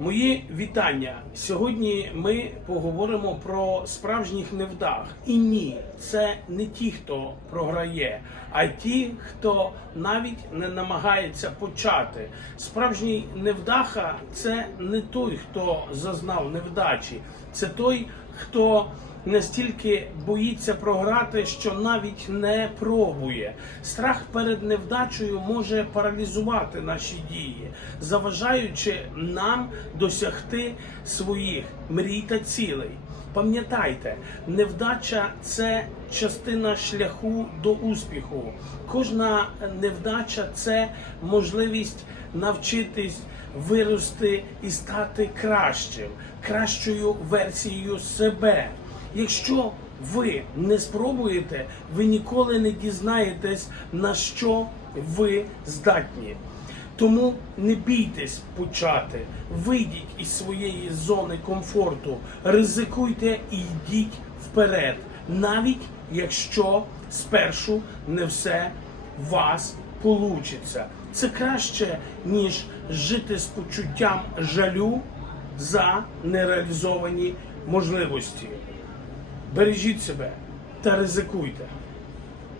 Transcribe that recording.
Мої вітання. Сьогодні ми поговоримо про справжніх невдах. І ні, це не ті, хто програє, а ті, хто навіть не намагається почати. Справжній невдаха це не той, хто зазнав невдачі, це той, хто настільки боїться програти, що навіть не пробує. Страх перед невдачею може паралізувати наші дії, заважаючи нам досягти своїх мрій та цілей. Пам'ятайте, невдача це частина шляху до успіху. Кожна невдача це можливість навчитись вирости і стати кращим, кращою версією себе. Якщо ви не спробуєте, ви ніколи не дізнаєтесь, на що ви здатні. Тому не бійтесь почати, вийдіть із своєї зони комфорту, ризикуйте і йдіть вперед, навіть якщо спершу не все вас получиться. Це краще, ніж жити з почуттям жалю за нереалізовані можливості. Бережіть себе та ризикуйте.